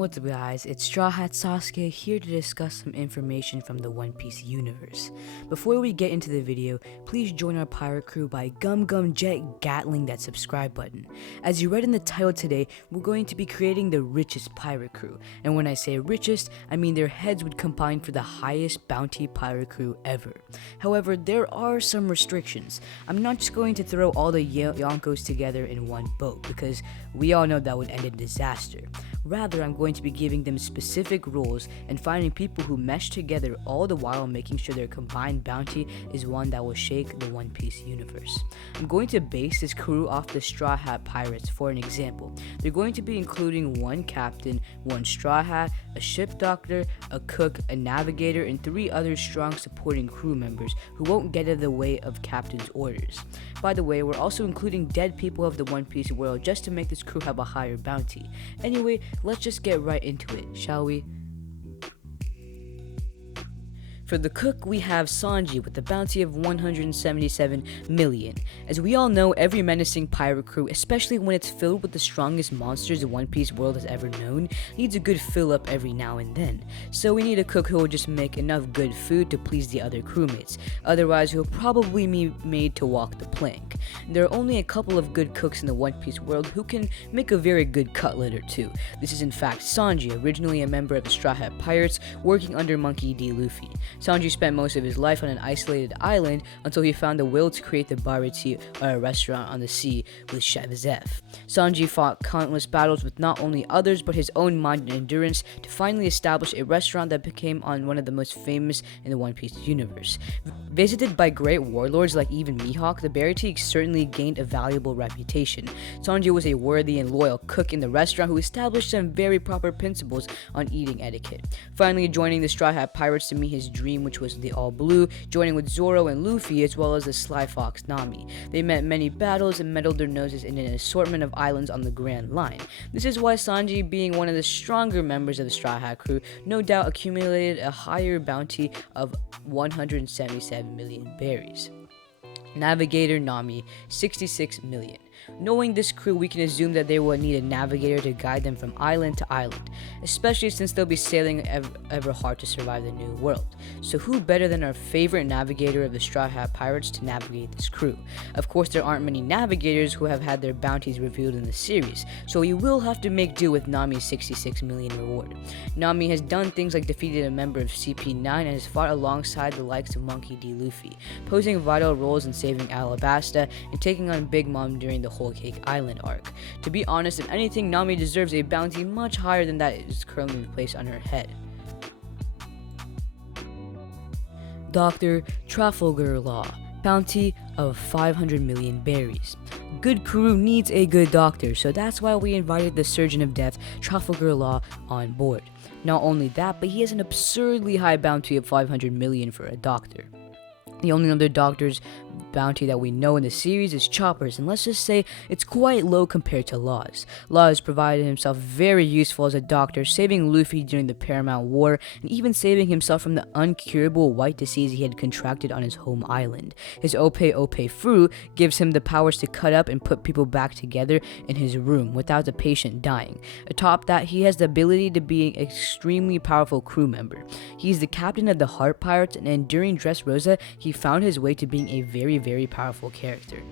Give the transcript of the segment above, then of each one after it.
What's up guys, it's Straw Hat Sasuke here to discuss some information from the One Piece universe. Before we get into the video, please join our pirate crew by Gum Jet Gatling that subscribe button. As you read in the title today, we're going to be creating the richest pirate crew, and when I say richest, I mean their heads would combine for the highest bounty pirate crew ever. However, there are some restrictions. I'm not just going to throw all the Yonkos together in one boat, because we all know that would end in disaster. Rather, I'm going to be giving them specific roles and finding people who mesh together, all the while making sure their combined bounty is one that will shake the One Piece universe. I'm going to base this crew off the Straw Hat Pirates for an example. They're going to be including one captain, one straw hat, a ship doctor, a cook, a navigator, and 3 other strong supporting crew members who won't get in the way of captain's orders. By the way, we're also including dead people of the One Piece world just to make this crew have a higher bounty. Anyway, let's just get right into it, shall we? For the cook, we have Sanji with a bounty of 177 million. As we all know, every menacing pirate crew, especially when it's filled with the strongest monsters the One Piece world has ever known, needs a good fill up every now and then. So we need a cook who will just make enough good food to please the other crewmates, otherwise he'll probably be made to walk the plank. There are only a couple of good cooks in the One Piece world who can make a very good cutlet or two. This is in fact Sanji, originally a member of the Straw Hat Pirates, working under Monkey D. Luffy. Sanji spent most of his life on an isolated island until he found the will to create the Barati, or a restaurant on the sea, with Chef Zeph. Sanji fought countless battles with not only others but his own mind and endurance to finally establish a restaurant that became one of the most famous in the One Piece universe. Visited by great warlords like even Mihawk, the Barati certainly gained a valuable reputation. Sanji was a worthy and loyal cook in the restaurant who established some very proper principles on eating etiquette. Finally joining the Straw Hat Pirates to meet his dream, which was the All Blue, joining with Zoro and Luffy as well as the Sly Fox Nami. They met many battles and meddled their noses in an assortment of islands on the Grand Line. This is why Sanji, being one of the stronger members of the Straw Hat crew, no doubt accumulated a higher bounty of 177 million berries. Navigator Nami, 66 million. Knowing this crew, we can assume that they will need a navigator to guide them from island to island, especially since they'll be sailing ever hard to survive the new world. So who better than our favorite navigator of the Straw Hat Pirates to navigate this crew? Of course, there aren't many navigators who have had their bounties revealed in the series, so we will have to make do with Nami's 66 million reward. Nami has done things like defeated a member of CP9 and has fought alongside the likes of Monkey D. Luffy, posing vital roles in saving Alabasta and taking on Big Mom during the Whole Cake Island arc. To be honest, if anything, Nami deserves a bounty much higher than that is currently placed on her head. Dr. Trafalgar Law, bounty of 500 million berries. Good crew needs a good doctor, so that's why we invited the Surgeon of Death, Trafalgar Law, on board. Not only that, but he has an absurdly high bounty of 500 million for a doctor. The only other doctor's bounty that we know in the series is Chopper's, and let's just say it's quite low compared to Law's. Law has provided himself very useful as a doctor, saving Luffy during the Paramount War, and even saving himself from the uncurable white disease he had contracted on his home island. His Ope Fru gives him the powers to cut up and put people back together in his room without the patient dying. Atop that, he has the ability to be an extremely powerful crew member. He's the captain of the Heart Pirates, and during Dressrosa, he found his way to being a very powerful character.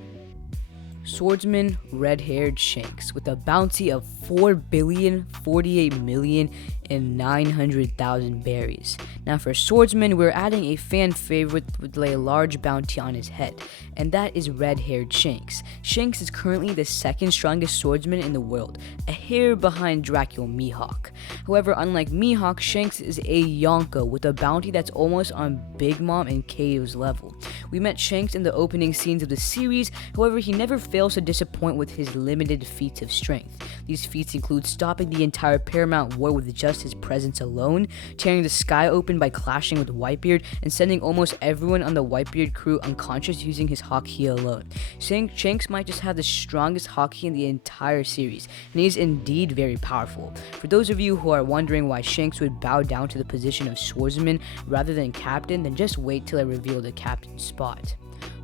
Swordsman Red-Haired Shanks with a bounty of 4,048,900,000 berries. Now for Swordsman, we're adding a fan favorite with a large bounty on his head, and that is Red-Haired Shanks. Shanks is currently the second strongest swordsman in the world, a hair behind Dracula Mihawk. However, unlike Mihawk, Shanks is a Yonko with a bounty that's almost on Big Mom and Kato's level. We met Shanks in the opening scenes of the series, however he never fails to disappoint with his limited feats of strength. These feats include stopping the entire Paramount War with just his presence alone, tearing the sky open by clashing with Whitebeard, and sending almost everyone on the Whitebeard crew unconscious using his Haki alone. Shanks might just have the strongest Haki in the entire series, and he is indeed very powerful. For those of you who are wondering why Shanks would bow down to the position of swordsman rather than captain, then just wait till I reveal the captain's spot.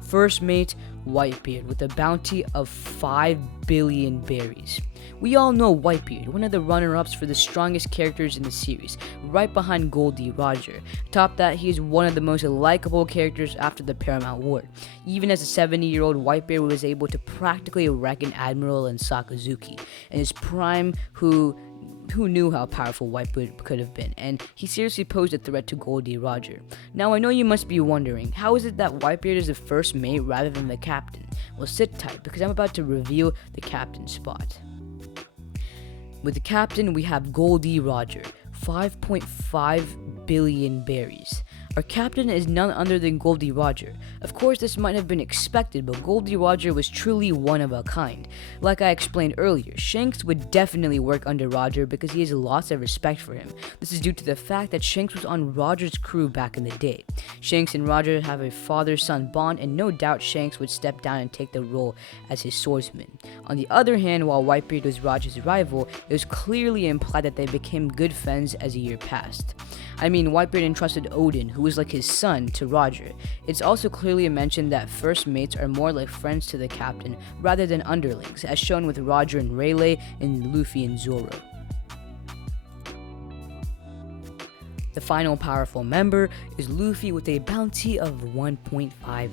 First mate, Whitebeard, with a bounty of 5 billion berries. We all know Whitebeard, one of the runner-ups for the strongest characters in the series, right behind Goldie Roger. Top that, he is one of the most likable characters after the Paramount War. Even as a 70-year-old, Whitebeard was able to practically wreck an admiral in Sakazuki. In his prime, who knew how powerful Whitebeard could have been, and he seriously posed a threat to Goldie Roger. Now I know you must be wondering, how is it that Whitebeard is the first mate rather than the captain? Well, sit tight, because I'm about to reveal the captain spot. With the captain, we have Goldie Roger, 5.5 billion berries. Our captain is none other than Goldie Roger. Of course, this might have been expected, but Goldie Roger was truly one of a kind. Like I explained earlier, Shanks would definitely work under Roger because he has lots of respect for him. This is due to the fact that Shanks was on Roger's crew back in the day. Shanks and Roger have a father-son bond, and no doubt Shanks would step down and take the role as his swordsman. On the other hand, while Whitebeard was Roger's rival, it was clearly implied that they became good friends as the year passed. I mean, Whitebeard entrusted Odin, who was like his son, to Roger. It's also clearly mentioned that first mates are more like friends to the captain rather than underlings, as shown with Roger and Rayleigh and Luffy and Zoro. The final powerful member is Luffy with a bounty of 1.5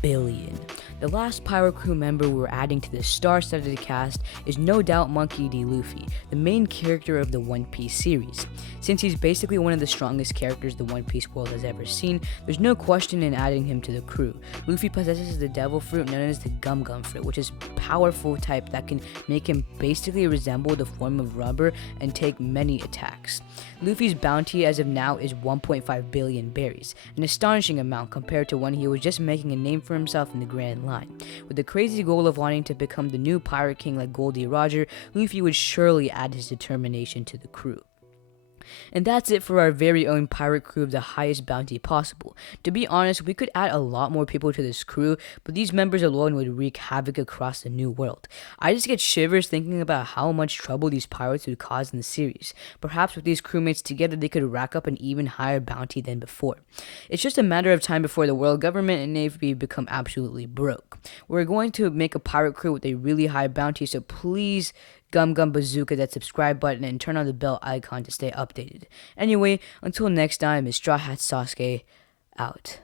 billion. The last pirate crew member we're adding to the star-studded cast is no doubt Monkey D. Luffy, the main character of the One Piece series. Since he's basically one of the strongest characters the One Piece world has ever seen, there's no question in adding him to the crew. Luffy possesses the devil fruit known as the Gum Gum fruit, which is a powerful type that can make him basically resemble the form of rubber and take many attacks. Luffy's bounty as of now is 1.5 billion berries, an astonishing amount compared to when he was just making a name for himself in the Grand Line. With the crazy goal of wanting to become the new pirate king like Goldie Roger, Luffy would surely add his determination to the crew. And that's it for our very own pirate crew of the highest bounty possible. To be honest, we could add a lot more people to this crew, but these members alone would wreak havoc across the new world. I just get shivers thinking about how much trouble these pirates would cause in the series. Perhaps with these crewmates together, they could rack up an even higher bounty than before. It's just a matter of time before the world government and Navy become absolutely broke. We're going to make a pirate crew with a really high bounty, so please Gum Bazooka that subscribe button and turn on the bell icon to stay updated. Anyway, until next time, it's Straw Hat Sasuke out.